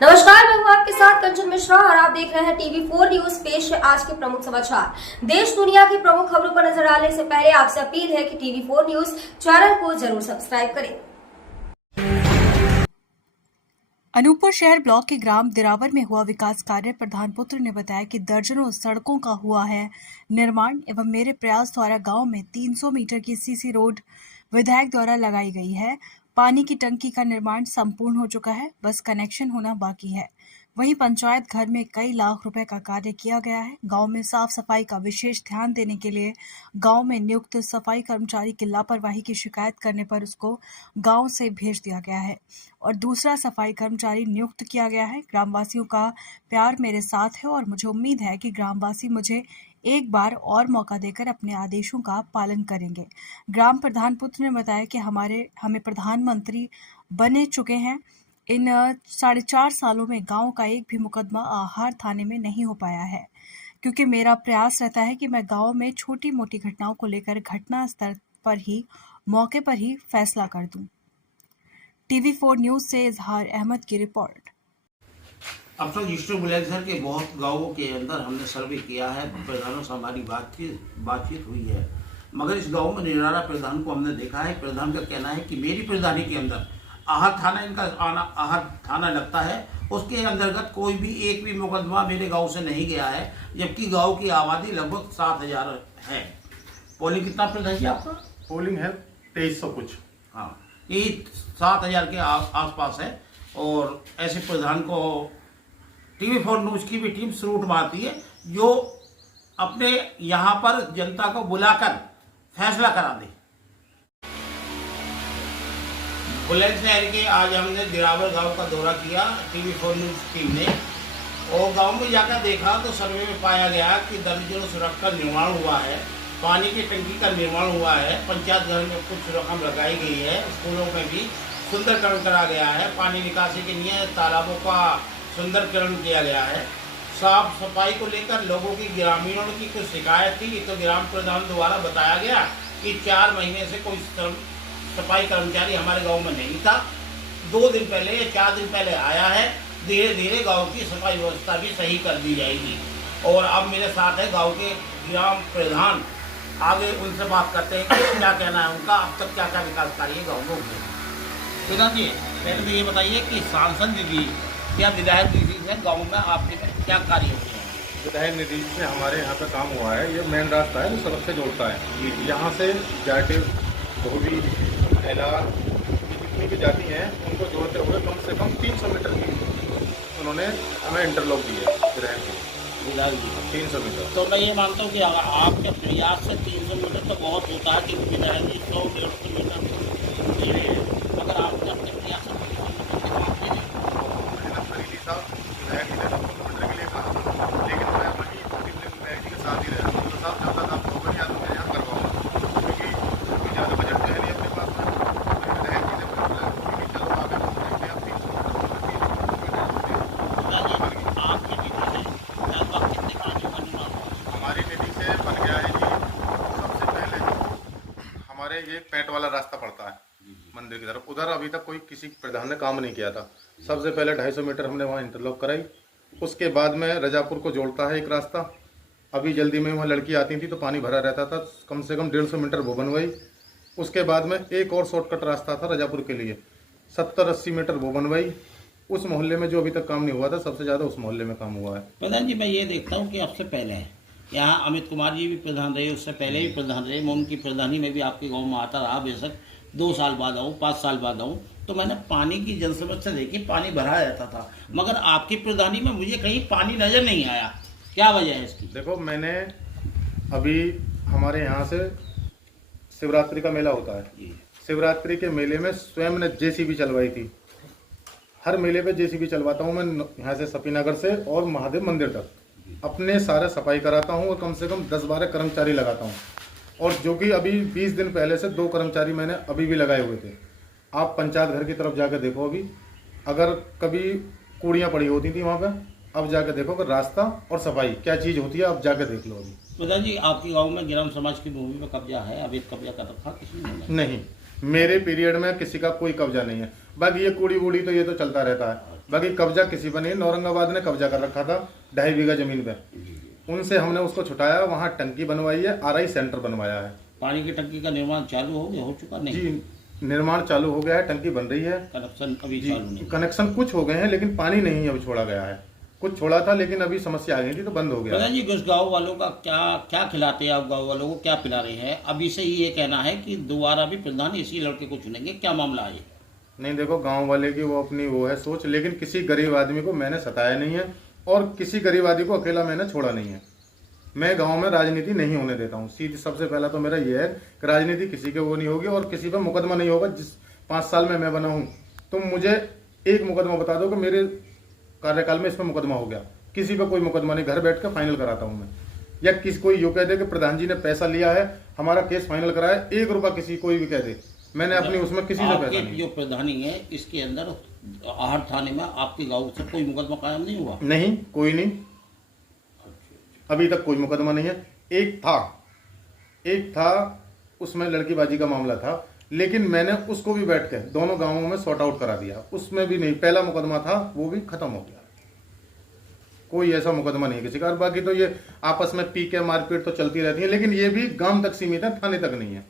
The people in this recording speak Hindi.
नमस्कार, मैं हूं आपके साथ कंचन मिश्रा और आप देख रहे हैं टीवी4 न्यूज। पेश है आज के प्रमुख समाचार। देश दुनिया की प्रमुख खबरों पर नजर डालने से पहले आपसे अपील है कि टीवी4 न्यूज चैनल को जरूर सब्सक्राइब करें। अनूपपुर शहर ब्लॉक के ग्राम दिरावर में हुआ विकास कार्य। प्रधान पुत्र ने बताया कि दर्जनों सड़कों का हुआ है निर्माण एवं मेरे प्रयास द्वारा गांव में 300 मीटर की सीसी रोड विधायक द्वारा लगाई गई है। पानी की टंकी का निर्माण संपूर्ण हो चुका है, बस कनेक्शन होना बाकी है। वहीं पंचायत घर में कई लाख रुपए का कार्य किया गया है। गांव में साफ सफाई का विशेष ध्यान देने के लिए गांव में नियुक्त सफाई कर्मचारी की लापरवाही की शिकायत करने पर उसको गांव से भेज दिया गया है और दूसरा सफाई कर्मचारी नियुक्त किया गया है। ग्रामवासियों का प्यार मेरे साथ है और मुझे उम्मीद है कि ग्रामवासी मुझे एक बार और मौका देकर अपने आदेशों का पालन करेंगे। ग्राम प्रधान पुत्र ने बताया कि हमें प्रधानमंत्री बने चुके हैं। इन 4.5 सालों में गांव का एक भी मुकदमा आहार थाने में नहीं हो पाया है, क्योंकि मेरा प्रयास रहता है कि मैं गांव में छोटी मोटी घटनाओं को लेकर घटना स्तर पर ही मौके पर ही फैसला कर दूं। टीवी4 न्यूज से इजहार अहमद की रिपोर्ट। अब तक डिस्ट्रिक्ट बुलंदशहर के बहुत गांवों के अंदर हमने सर्वे किया है, प्रधानों से हमारी बातचीत हुई है, मगर इस गांव में निराला प्रधान को हमने देखा है। प्रधान का कहना है कि मेरी प्रधानी के अंदर आहत थाना आहत थाना लगता है, उसके अंतर्गत कोई भी एक भी मुकदमा मेरे गांव से नहीं गया है, जबकि गांव की आबादी लगभग 7,000 है। पोलिंग कितना प्रधान जी आपका? पोलिंग है 2300 कुछ। हाँ, ये 7,000 के आसपास है। और ऐसे प्रधान को टीवी4 न्यूज की भी टीम सलूट मारती है, जो अपने यहाँ पर जनता को बुलाकर फैसला करा दे। बुलंदशहर के आज हमने दिरावर गांव का दौरा किया टीवी4 न्यूज टीम ने, और गांव में जाकर देखा तो सर्वे में पाया गया कि दर्जनों सड़क का निर्माण हुआ है, पानी की टंकी का निर्माण हुआ है, पंचायत घर में कुछ रकम लगाई गई है, स्कूलों में भी सुंदरकरण करा गया है, पानी निकासी के लिए तालाबों का सुंदरकरण किया गया है। साफ सफाई को लेकर लोगों की ग्रामीणों की कुछ शिकायत थी, तो ग्राम प्रधान द्वारा बताया गया कि 4 महीने से कोई सफाई कर्मचारी हमारे गांव में नहीं था। 2 दिन पहले या 4 दिन पहले आया है। धीरे धीरे गांव की सफाई व्यवस्था भी सही कर दी जाएगी। और अब मेरे साथ है गांव के ग्राम प्रधान, आगे उनसे बात करते हैं कि क्या कहना है उनका, अब तक क्या क्या विकास कार्य गाँव में हुए। प्रधान जी, पहले तो ये बताइए कि सांसद निधि या विधायक निधि से गाँव में आपके क्या कार्य हुए हैं? विधायक निधि से हमारे यहाँ पे काम हुआ है। ये मेन रास्ता है जो सड़क से जोड़ता है। यहाँ से जाटे धोबी थैला जितनी भी जाती हैं उनको जोड़ते हुए कम से कम 300 मीटर की उन्होंने हमें इंटरलॉक दी है विधायक जी 300 मीटर। तो मैं ये मानता हूँ कि आपके प्रयास से 300 मीटर तो बहुत होता है कि विधायक जी 100-150 मीटर दे रहे हैं, अगर आपके अपने प्रयास से विधायक जी ने 100 मीटर के लिए कहा, लेकिन मैं वही विधायक जी के साथ ही रहा। तो साहब ज़्यादा काम होगा या तो मैं यहाँ करवाऊँ, क्योंकि कोई ज़्यादा बजट है नहीं अपने पास में। विधायक जी ने बोला कि चलो आगे बढ़ते हैं, आप 300 आपकी निधि से लगभग कितने कार्यों का निर्माण हुआ? हमारी निधि से बन गया है जी। सबसे पहले हमारे ये पेंट वाला रास्ता पड़ता है मंदिर की तरफ, उधर अभी तक कोई किसी प्रधान ने काम नहीं किया था। सबसे पहले 250 मीटर हमने वहाँ इंटरलॉक कराई। उसके बाद में रजापुर को जोड़ता है एक रास्ता। अभी जल्दी में वहाँ लड़की आती थी तो पानी भरा रहता था, कम से कम 150 मीटर वो बनवाई। उसके बाद में एक और शॉर्टकट रास्ता था रजापुर के लिए, 70-80 मीटर वो बनवाई। उस मोहल्ले में जो अभी तक काम नहीं हुआ था, सबसे ज़्यादा उस मोहल्ले में काम हुआ है। प्रधान जी, मैं ये देखता हूँ कि आपसे पहले यहाँ अमित कुमार जी भी प्रधान रहे, उससे पहले भी प्रधान रहे। मैं उनकी प्रधानी में भी आपके गाँव में आता रहा, बेशक 2 साल बाद आऊँ, 5 साल बाद आऊँ, तो मैंने पानी की जन समस्या देखी, पानी भरा रहता था, मगर आपकी प्रधानी में मुझे कहीं पानी नजर नहीं आया। क्या वजह है इसकी? देखो, मैंने अभी हमारे यहाँ से शिवरात्रि का मेला होता है। शिवरात्रि के मेले में स्वयं ने जेसीबी चलवाई थी। हर मेले पे जेसीबी चलवाता हूँ मैं, यहाँ से सपीनगर से और महादेव मंदिर तक अपने सारे सफाई कराता हूँ और कम से कम 10-12 कर्मचारी लगाता हूँ। और जो कि अभी 20 दिन पहले से 2 कर्मचारी मैंने अभी भी लगाए हुए थे। आप पंचायत घर की तरफ जाकर देखो, अभी अगर कभी कूड़ियाँ पड़ी होती थी वहाँ पे, अब जाकर देखो कि रास्ता और सफाई क्या चीज़ होती है, अब जाकर देख लो। अभी प्रधान जी, आपके गांव में ग्राम समाज की भूमि पर कब्जा है, अभी कब्जा कर रखा किसी ने? नहीं, मेरे पीरियड में किसी का कोई कब्जा नहीं है। बाकी ये कूड़ी वूड़ी तो ये तो चलता रहता है। बाकी कब्जा किसी पर नहीं। औरंगाबाद ने कब्जा कर रखा था 2.5 बीघा जमीन पे, उनसे हमने उसको छुटाया, वहाँ टंकी बनवाई है, RI सेंटर बनवाया है। पानी की टंकी का निर्माण चालू हो गया, हो चुका नहीं? जी, निर्माण चालू हो गया है, टंकी बन रही है। कनेक्शन अभी जी, चालू नहीं? कनेक्शन कुछ हो गए हैं लेकिन पानी नहीं अब छोड़ा गया है। कुछ छोड़ा था लेकिन अभी समस्या आ गई थी तो बंद हो गया। प्रधान जी, उस गाँव वालों का क्या खिलाते हैं आप? गाँव वालों को क्या पिला रहे हैं? अभी से ही ये कहना है कि दोबारा भी प्रधान इसी लड़के को चुनेंगे, क्या मामला है? नहीं, देखो, गांव वाले की वो अपनी वो है सोच, लेकिन किसी गरीब आदमी को मैंने सताया नहीं है और किसी गरीब आदमी को अकेला मैंने छोड़ा नहीं है। मैं गांव में राजनीति नहीं होने देता हूँ। सीधी सबसे पहला तो मेरा ये है कि राजनीति किसी के वो नहीं होगी और किसी पर मुकदमा नहीं होगा। जिस 5 साल में मैं बना हूँ, तुम मुझे एक मुकदमा बता दो कि मेरे कार्यकाल में इसमें मुकदमा हो गया। किसी पर कोई मुकदमा नहीं, घर बैठ कर फाइनल कराता हूँ मैं। या कोई यूँ कह दे कि प्रधान जी ने पैसा लिया है, हमारा केस फाइनल कराया, 1 रुपया किसी कोई भी कह दे, मैंने अपनी उसमें किसी से पैसा नहीं। जो प्रधानी है इसके अंदर आहट थाने में आपके गांव से कोई मुकदमा कायम नहीं हुआ? नहीं, कोई नहीं, अभी तक कोई मुकदमा नहीं है। एक था उसमें लड़कीबाजी का मामला था, लेकिन मैंने उसको भी बैठ के दोनों गांवों में सॉर्ट आउट करा दिया। उसमें भी नहीं, पहला मुकदमा था वो भी खत्म हो गया। कोई ऐसा मुकदमा नहीं किसी का। बाकी तो ये आपस में पी के मारपीट तो चलती रहती है, लेकिन ये भी गांव तक सीमित है, थाने तक नहीं है।